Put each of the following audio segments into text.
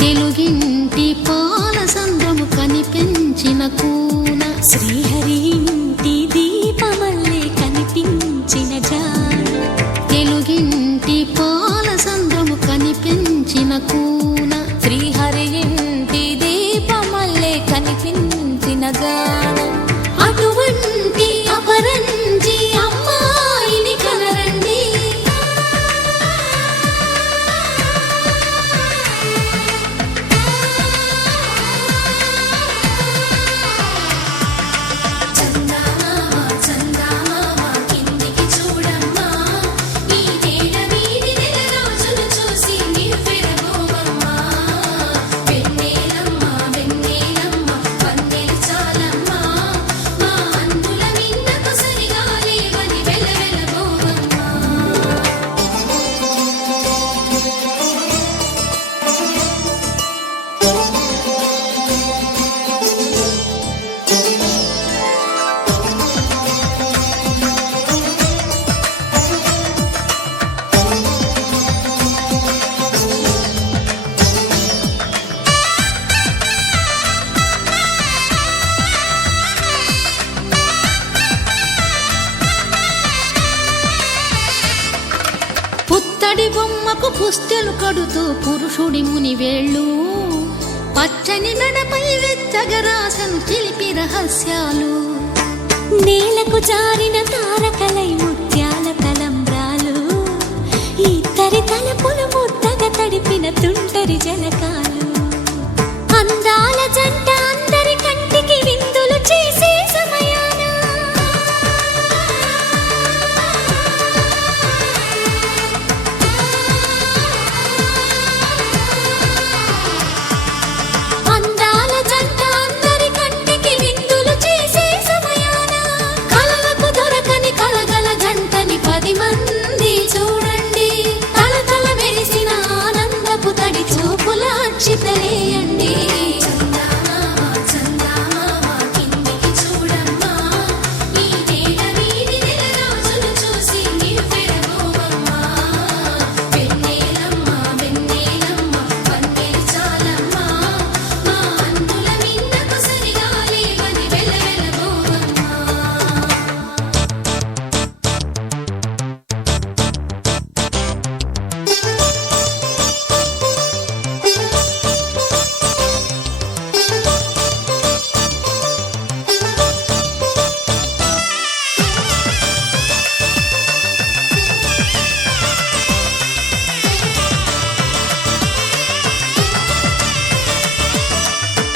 తెలుగింటి పాల సంద్రము కనిపించిన కూన శ్రీహరి ఇంటి దీపమల్లే కనిపించిన జాన తెలుగింటి పాల సంద్రము కనిపించిన కూన శ్రీహరి ఇంటి దీపమల్లే కనిపించిన జాన అటువంటి అపరంజి అమ్మాయిని కనరండి పుత్తడి బొమ్మకు పుస్తెలు కడుతూ పురుషుడి ముని వేళ్ళు పచ్చని మెడపై వెచ్చగరాసను చిలిపి రహస్యాలు నేలకు జారిన తారకలై ముత్యాల తలంబ్రాలు ఇద్దరి తలపులు ముద్దగా తడిపిన తుంటరి జలకాలు అందాల జంట అందరి కంటికి విందులు చేసే సమయాన అందాల జంట అందరి కంటికి విందులు చేసే సమయాన కలలకు దొరకని కలగల జంటని 10 మంది చూడండి తలతల మెరిసిన ఆనందపు తడి చూపుల అక్షితలేయండి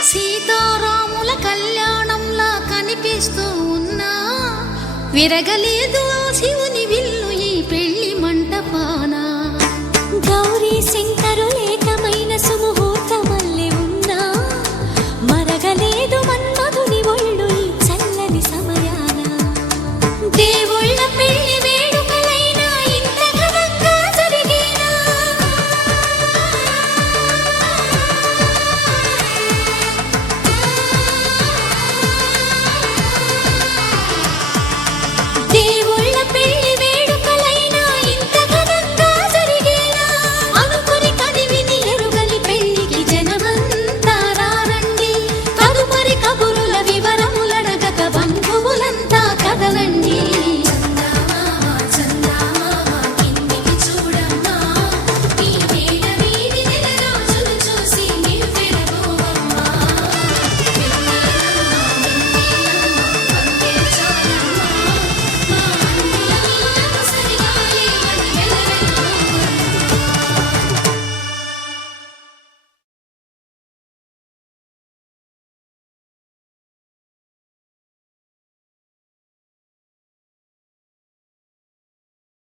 సీతారాముల కళ్యాణంలా కనిపిస్తూ ఉన్నా విరగలేదు